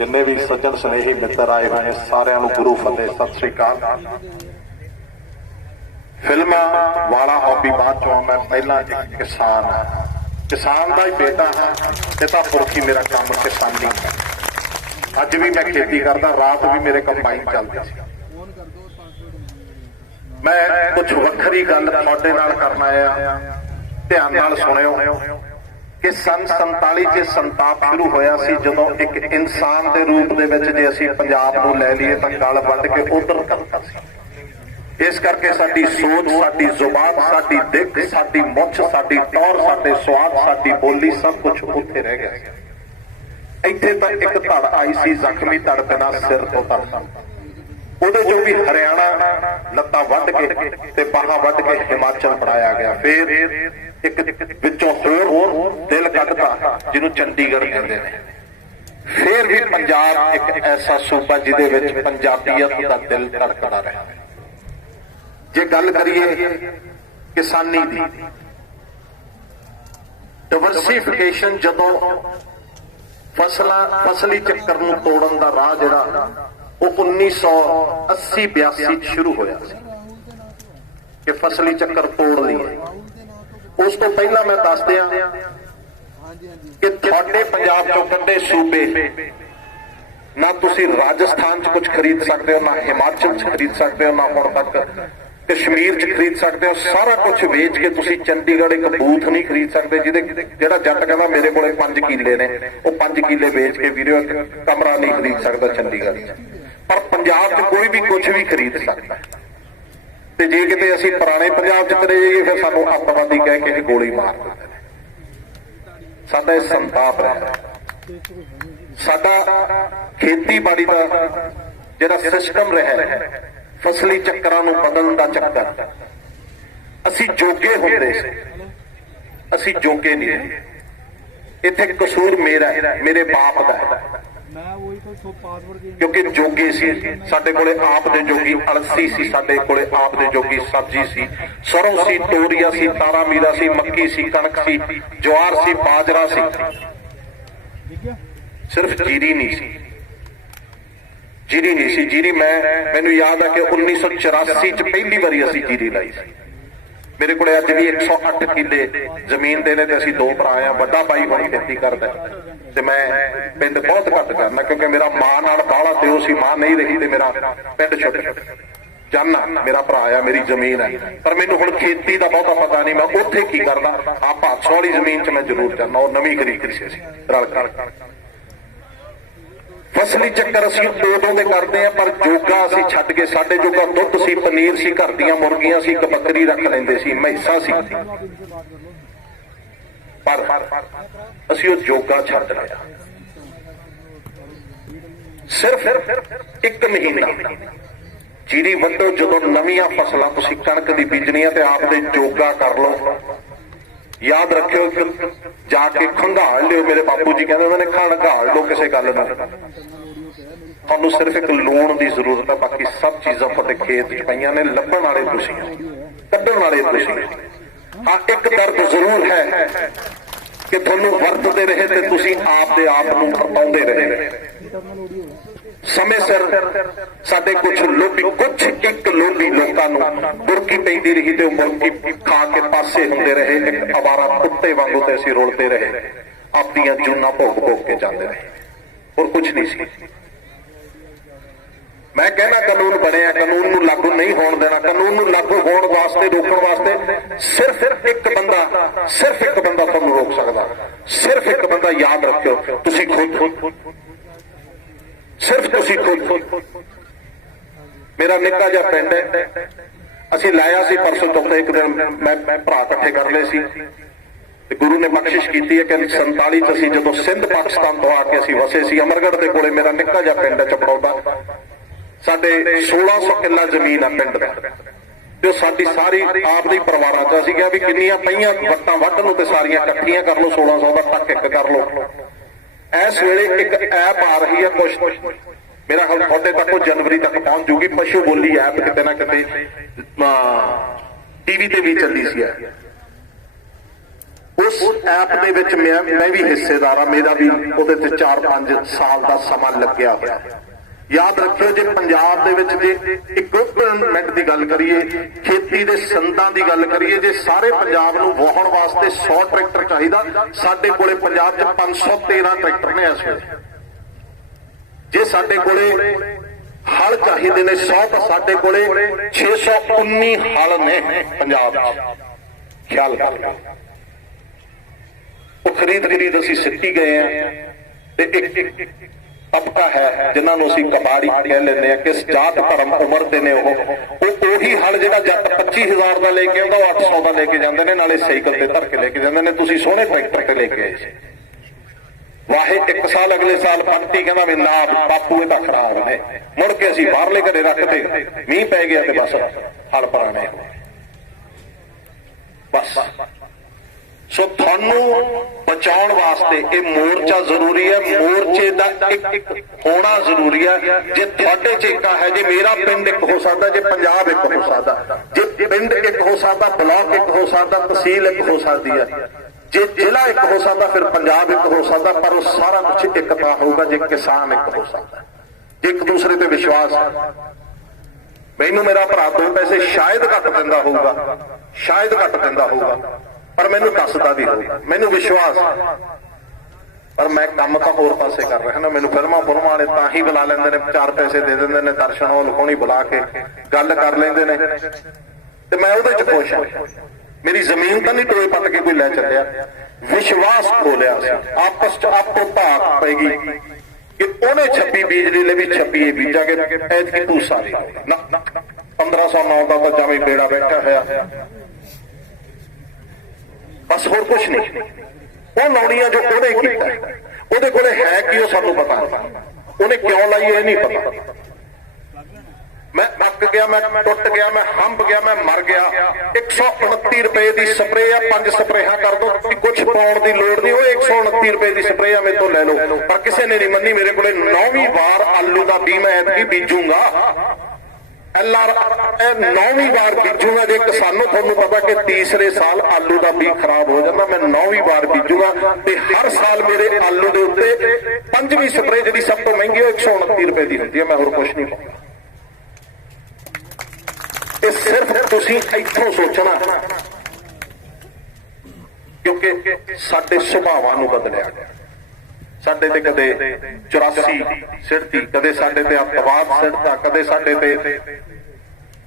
जिन्ने भी सज्जन स्नेही मित्र आए हुए हैं सारिਆਂ ਨੂੰ गुरु फतेह सत श्री अकाल। फिल्म वाला हॉबी बाद चो मैं पहला एक किसान हाँ, किसान का ही बेटा हाँ, पिता पुरखी मेरा काम किसानी है। अज भी मैं खेती करता, रात भी मेरे कंबाइन चलती सी। मैं कुछ वखरी गल तुहाडे नाल करना आया, ध्यान नाल सुणियो कि सन 47 च संताप शुरू होया सी जदों एक इंसान के रूप दे विच जे असीं पंजाब नूं लै लईए तां गल वड्ड के उधर करता सी। इस करके साडी सोच, साडी जुबान, साडी दिख, साडी मुछ, साडी तौर, साडे स्वाद, साडी बोली सब कुछ उत्थे रह गया। इत्थे तां एक धड़ आई सी, जख्मी धड़ बिना सिर तो धड़, उहदे चों भी हरियाणा लत्तां वड्ड के ते बाहां वड्ड के हिमाचल पढ़ाया गया। फिर एक विचों होर दिल कढता जिन्हों चंडीगढ़ कहते हैं। फिर भी पंजाब एक ऐसा सूबा जिहदे विच पंजाबीयत दा दिल धड़कदा रहा। जे गल करिए किसानी दी, डाइवर्सिफिकेशन जदों फसली चक्कर नूं तोड़न दा राह जिहड़ा वो 1980-82 शुरू होया कि फसली चक्कर तोड़ लईए। उस तो पहला मैं दस दिया कि तुहाडे पंजाब चों कड्डे सूबे ना तुसीं राजस्थान च कुछ खरीद सकते हो, ना हिमाचल च खरीद सकते हो, ना हुण तक कश्मीर च खरीद सकते हो। सारा कुछ वेच के तुसीं चंडीगढ़ एक बूथ नहीं खरीद सकते जिहदे जिहड़ा जट कहंदा मेरे कोले 5 किले ने, वो 5 किले वेच के वीडियो एक कमरा नहीं खरीद सकता चंडीगढ़। पर पंजाब च कोई भी कुछ भी खरीद सकता है। ते जे किते असीं पुराने पंजाब च चले जाइए फिर सानूं अतवादी कह के गोली मार दिंदे ने। साडा इह संताप रहा। साडा खेतीबाड़ी दा जिहड़ा सिस्टम रहा है, फसली चक्करां नूं बदलण दा चक्कर, असीं जोगे हुंदे सी, असीं जोगे नहीं रहे। इत्थे कसूर मेरा है, मेरे बाप दा है, क्योंकि जोगे सी साडे कोले आप दे जोगी अलसी सी, साडे कोले आप दे जोगी सब्जी सी, सरों सी, तोरिया सी, तारा मीरा सी, मक्की सी, कणक सी, ज्वार सी, बाजरा सी, सिर्फ जीरी नहीं सी। जीरी नहीं सी। जीरी मैनू याद है कि 1984 च पहली बारी असीं जीरी लाई सी। मेरे को अज भी 108 किले जमीन देने ते असीं 2 भरा आ। वड्डा भाई हुण खेती करदा ते मैं पिंड बहुत घट करना, क्योंकि मेरा मां नाल बाहला दिओ सी, मां नहीं रही ते मेरा पिंड छुट जाना। मेरा भरा आ, मेरी जमीन है, पर मैनू हुण खेती दा बहुता पता नहीं। मैं उत्थे की करदा, आ भादसों वाली जमीन च मैं जरूर जाना, और नवीं खरीदी सी असीं रल कर। फसली चक्कर असीं उदों दे करदे आ, पर जोगा असीं छड्ड के साडे जोगा दुध सी, पनीर सी, घर दीआं मुर्गियां सी, एक बकरी रख लैंदे सी, मैसां सी, पर असीं वो जोगा छड्ड लिया। सिर्फ 1 महीना जीरी वड्डो, जदों नवीआं फसलां तुसीं कणक दी बीजणी है ते आपदे जोगा कर लो। याद रखियो कि जाके खंगाल लियो। मेरे बापू जी कहते ने खंगाल लो किसी गल नूं, तुहानूं सिर्फ एक लूण की जरूरत है, बाकी सब चीज़ां तुहाडे खेत च पईआं ने, लभण वाले तुसीं, कड्ढण वाले तुसीं। हाँ, एक दर्द जरूर है कि तुहानूं वरतदे रहे ते तुसीं आप दे आप नूं वरताउंदे रहे। समय सिर साडे कुछ लोभी, कुछ एक लोभी लोकां नूं बुरकी पैंदी रही ते बुरकी खा के पासे हुंदे रहे। एक अवारा कुत्ते वांगू ते असीं रुलते रहे, अपनियां जूनां भोग भोग के जांदे रहे, और कुछ नहीं सी। मैं कहना कानून बनिया, कानून नूं लागू नहीं होण देना। कानून नूं लागू होण वास्ते, रोकण वास्ते सिर्फ एक बंदा तुहानूं रोक सकदा। सिर्फ एक बंदा, याद रखियो, तुसीं खुद, सिर्फ तुसीं खुद। मेरा निक्का जिहा पिंड है, असीं लाया सी परसों चौथे एक दिन, मैं भरा इकट्ठे कर लए सी। गुरु ने बख्शिश की है कि 47 च असीं जदों सिंध पाकिस्तान तो आके असीं वसे सी, अमरगढ़ के कोले मेरा निक्का जिहा पिंड है चपड़ौदा। साडे 1600 किला जमीन है पिंड दा, ते साडी सारी आप दी परिवारां च। असीं कहा भी किन्नियां पईआं वट्टां वड्ड नूं ते सारियां इकट्ठियां कर लो, 1600 दा टक एक कर लो। इस वेले एक ऐप आ रही है, कुछ मेरा ख्याल तुहाडे तक जनवरी तक पहुंच जूगी, पशु बोली ऐप, किते ना किते टीवी ते भी चली सी। उस ऐप दे विच मैं भी हिस्सेदार हाँ, मेरा भी उहदे ते 4-5 साल का समा लग्या होया। याद रखियो जे पंजाब दे विच जे इक्विपमेंट की गल करिए, खेती दे संदां की गल करिए, जे सारे पंजाब नूं वाहण वास्ते 100 ट्रैक्टर चाहिदा, साडे कोले पंजाब च 513 ट्रैक्टर ने इस वेले। जे साडे कोले हल चाहिए ने 100 तो साडे कोले 619 हल ने पंजाब च। ख्याल कर वो खरीद असीं सिੱਟੀ गए हैं। एक तबका है जिन्होंने असीं कबाड़ी कह लेंदे आ, किस जात धर्म उमर दे ने ओही हल जिहड़ा जट 25,000 का लेके आउंदा 800 का लेके जांदे ने, नाले साइकिल ते धर के लेके जांदे ने। तुसीं सोहणे ट्रैक्टर ते लेके आए सी, वाहे 1 साल अगले साल पंती कहना भी ना बापू ये खराब ने, मुड़ के असीं बाहरले घरे रखते, मींह पै गया ते बस हल पुराने हो गए। बस सो थानू बचाउण वास्ते ये मोर्चा जरूरी है, मोर्चे का एक होना जरूरी है। जे तुहाडे च एकता है, जे मेरा पिंड एक हो सकता, जे पंजाब एक हो सकता, जे पिंड एक हो सकता, ब्लॉक एक हो सकता, तहसील एक हो सकती है, जे जिला एक हो सकता, फिर पंजाब एक हो सकता, पर वो सारा कुछ एकता होगा जे किसान एक हो सकता, जे एक दूसरे पे विश्वास है। मैनू मेरा भरा 2 पैसे शायद घट दिंदा होगा, शायद घट दिंदा होगा, पर मैनू दसदा भी होगा, मैनू विश्वास। पर मैं काम तो होर पासे कर रहा ना, मैनू फिल्मां फुल्मां वाले तां ही बुला लेंदे ने, 4 पैसे दे दिंदे ने, दर्शन वो लिखोणी बुला के गल कर लेंदे ने, ते मैं उहदे च खुश हां। मेरी जमीन तो नहीं टोए पट के कोई लै चलिया, विश्वास खोलिया सी, आपस च आपको धाक पेगी कि उन्हें 26 बीज ली, भी 26 बीजा के ऐतकी तू सारी ना 1509 का तो जावे बेड़ा बैठा होया। बस होर कुछ नहीं, वो लाउणियां जो उहने कीता, उहदे कोले है कि सानू पता नहीं, उन्हें क्यों लाई है नहीं पता। मैं अक गया, मैं टुट गया, मैं हंब गया, मैं मर गया। 129 रुपए की स्प्रे है, 5 स्प्रेहा कर दो, कुछ पाउण की लोड़ नहीं, वो 129 रुपए की स्प्रे मेरे तो ले लो। पर किसी ने नहीं मनी, मेरे को 9वीं बार आलू का बीज मैं ऐतकी बीजूंगा, नौवीं बार बीजूंगा। जे किसानों थानू पता कि तीसरे साल आलू का बीज खराब हो जाता, मैं 9वीं बार बीजूंगा, ते हर साल मेरे आलू के उत्ते 5वीं स्प्रे जी सब तो महंगी 129 रुपए की होती है, मैं होर कुछ नहीं पाऊंगा। सिर्फ तुसीं इत्थों सोचना, क्योंकि साडे सुभावां नूं बदलिया गया। साडे ते कदे 84 सिड़ती, कदे साडे ते अतवाद सिड़ता, कदे साडे ते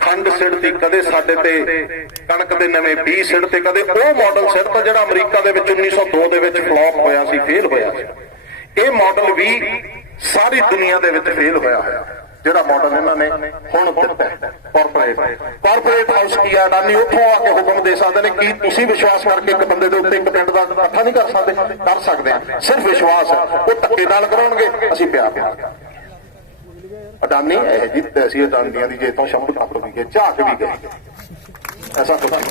खंड सिड़ती, कदे साडे ते कणक दे नवें बीज सिड़ते, कदे वो मॉडल सिड़ता जिहड़ा अमरीका दे विच 1902 दे विच फ्लॉप होया सी, फेल होया सी। ये मॉडल भी सारी दुनिया दे विच फेल होया होया, जिहड़ा मॉडल इन्होंने हुण दित्ता है। कॉरपोरेट हाउस की अडानी उत्थों आके हुक्म दे सकते हैं कि तुसीं विश्वास करके एक बंदे दे उत्ते एक पिंड दा इकट्ठा नहीं कर सकते, कर सकते हैं, सिर्फ विश्वास है। वो धक्के नाल कराउणगे, असीं प्यार अडानी है जी, असीं अडानियां दी जेतों शब्द टप भी गए, झाक भी गए, ऐसा कुछ नहीं।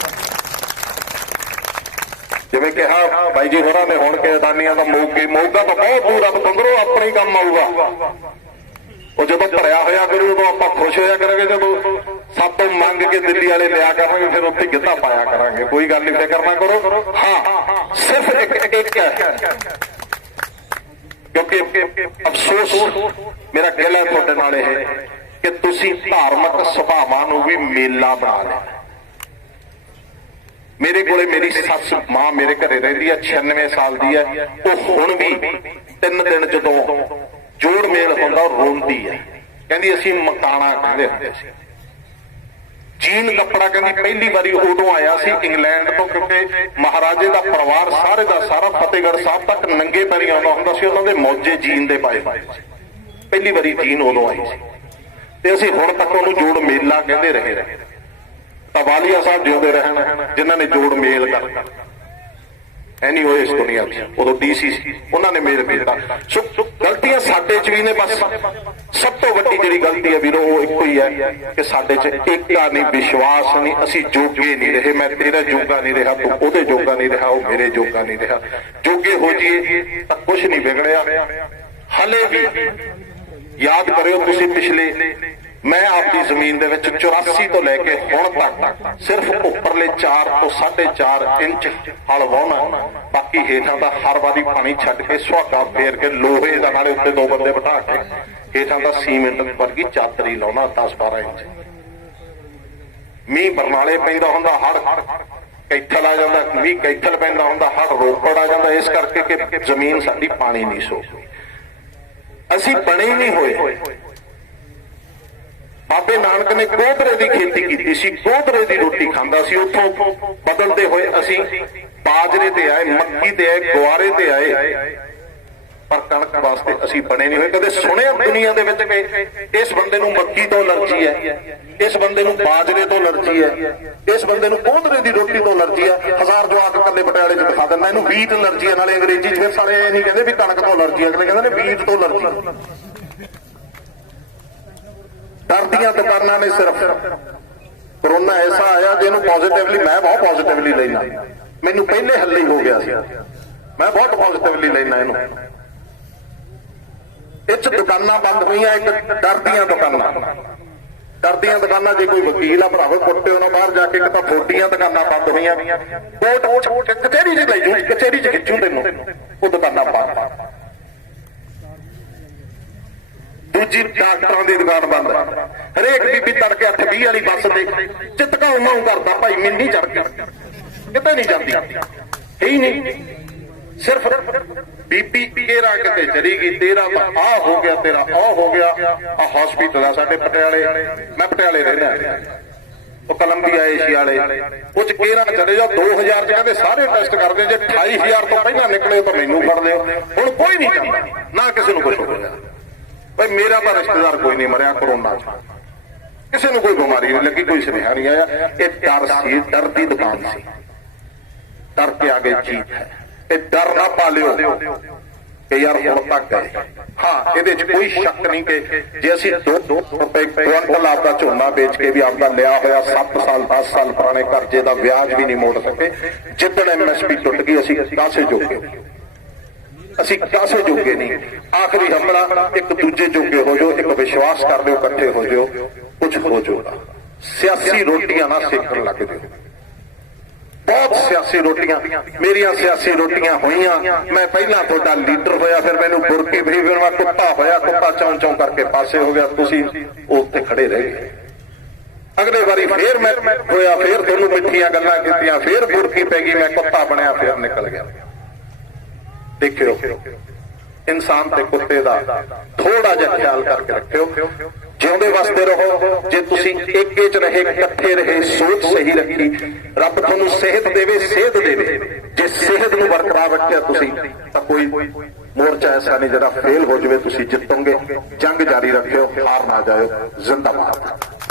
जिवें कहा भाई जी होरां ने हुण के अडानियां दा मोगा तो बहुत दूर अब पंदरों अपने ही काम आऊगा। वो जो भरिया होया करू उदों आपां खुश होया करांगे, जो सब तो मंग के दिल्ली वाले लिया करांगे, फिर उत्थे गिद्धा पाया करांगे। कोई गल नहीं, फिक्र ना करो। हाँ, सिर्फ एक है, क्योंकि अफसोस मेरा गिल है तुहाडे नाल है कि तुसीं धार्मिक सुभावां नूं भी मेला बना लिया। मेरे कोले मेरी सस मां मेरे घरे रहिंदी है, 96 साल दी है, वो हुण भी 3 दिन जदों जोड़ मेल होंदा रोंदी है, कहंदी असीं मकाना कहंदे हुंदे सी। जीन कपड़ा कहंदी पहली बारी उदों आया सी इंग्लैंड तो, क्योंकि महाराजे का परिवार सारे का सारा फतेहगढ़ साहब तक नंगे पैरी आउंदा हुंदा सी, उन्हां दे मौजे जीन दे पाए पाए सी। पहली बारी जीन उदों आई सी, ते असीं हुण तक उहनूं जोड़ मेला कहंदे रहे। तां वालिया साहब जिउंदे रहण, जिन्हां ने जोड़ मेल करता नहीं होए इस दुनिया में, उदों डीसी उन्होंने मेल किया। सो गलतियां साडे च भी ने, बस सब तो वड्डी जिहड़ी गलती है वीरो वो एक ही है कि साडे च एकता नहीं, विश्वास नहीं, असीं जोगे नहीं रहे। मैं तेरे जोगा नहीं रहा, तू ओहदे जोगा नहीं रहा, वो मेरे जोगा नहीं रहा। जोगे हो जाइए तो कुछ नहीं बिगड़िया। हले भी याद करियो तुसीं पिछले मैं आपकी जमीन दे विच 84 तो लैके हुण तक सिर्फ उपरले 4 तो 4.5 इंच हल वाहना, बाकी हेठां दा हर वारी पानी छड्ड के सुहागा फेर के लोहे दा नाले उत्ते 2 बंदे बिठा के हेठां दा सीमेंट वर्गी चादरी लाउणा 10-12 इंच। मींह बरनाले पैंदा हुंदा, हड़ कैथल आ जांदा, मींह कैथल पैंदा हुंदा, हड़ रोपड़ आ जांदा, इस करके कि जमीन साडी पानी नहीं सोखदी। असीं बणे ही नहीं होए। बाबे नानक ने कोदरे की खेती की सी, कोदरे की रोटी खांदा सी, उथों बदलते हुए असीं बाजरे ते आए, मक्की ते आए, गुआरे ते आए, पर कणक वास्ते असीं बने नहीं हुए। कदे सुनिया दुनिया दे विच कि इस बंदे नूं मक्की तो एलर्जी है, इस बंदे नूं बाजरे तो एलर्जी है, इस बंदे नूं कोदरे की रोटी तो एलर्जी है। 1000 जवाक कल्ले पटियाले च दिखा दिंदा इहनूं वीट एलर्जी है। नाले अंग्रेजी च फिर सारे नहीं कहंदे भी कणक तो एलर्जी, अगले कहंदे ने वीट तो एलर्जी। डर दियां दुकानां ने सिर्फ कोरोना ऐसा आया जिन्हों पॉजिटिवली, मैं बहुत पॉजिटिवली लेना, मैनू पहले हल्ले हो गया सी, मैं बहुत पॉजिटिवली लेना इनू। इच दुकानां बंद हुई, एक डर दियां दुकानां, डर दियां दुकानां। जे कोई वकील आ भरावे कुट्टे ना बाहर जाके, एक तां फौजियां दुकानां बंद हुई, कोर्ट कचहरी च ले जाऊं, कचहरी च खिच्चूं तैनूं, वो दुकानां बंद। दूजी डॉक्टरों की दुकान बंद, हरेक बीबी तड़के 8:20 वाली बस से चितकाऊ माऊ करता, भाई मिन्नी चढ़ के किते नहीं जाती, है ही नहीं। सिर्फ बीबी तेरा किते चली गई, तेरा आ हो गया, तेरा आ हो गया। आ हॉस्पिटल आ साडे पटियाले, मैं पटियाले रहना, वो कोलंबिया एशिया वाले कुछ केरा चले जाओ, 2000 कहते सारे टेस्ट करते, जे 28000 तो पहला निकले तो मैनू फड़ लियो। हुण कोई नहीं जाता, ना किसी को कुछ हो गया। भाई मेरा तो रिश्तेदार कोई नहीं मरिया कोरोना, किसी को कोई बीमारी नहीं लगी, कोई सुनेहा नहीं आया। ये डर सी, डर की दुकान सी, डर के आगे जीत है। ये डर ना पालियो कि यार हुण तक गए। हाँ, ये कोई शक नहीं कि जे असीं 2 रुपए क्विंटल आपका झोना बेच के भी आपका लिया होया 7 साल 10 साल पुराने कर्जे का ब्याज भी नहीं मोड़ सके, जिद्दण MSP टुट गई असीं कासे जोगे, असीं कासे जोगे नहीं। आखिरी हमला एक दूजे जोगे हो जाओ, एक विश्वास कर लो, इकट्ठे हो जाओ, कुछ हो जाओगा। सियासी रोटियां ना सेकन लग जाओ, बहुत सियासी रोटियां, मेरिया सियासी रोटियां हुईयां। मैं पहला थोड़ा लीडर होया, फिर मैनू बुरकी भी, फिर मैं कुत्ता होया, कुत्ता चौं चौं करके पासे हो गया, तुसीं उत्ते खड़े रह गए। अगले बारी फिर मैं होया, फिर तुहानूं मिठियां गल्लां कीतियां, फिर बुरकी पै गई, मैं कुत्ता बनया, फिर निकल गया। देखियो इंसान ते कुत्ते दा थोड़ा जिहा ख्याल करके रखियो, जिउंदे वसदे रहो। जे तुसीं एके च रहे, इकट्ठे रहे, सोच सही रखी, रब तुहानूं सेहत देवे, सेहत देवे। जे सेहत नूं बरकरार रखिया तुसीं तां कोई मोर्चा ऐसा नहीं जिहड़ा फेल हो जावे, तुसीं जितोगे। जंग जारी रखियो, हार ना जाओ। जिंदाबाद।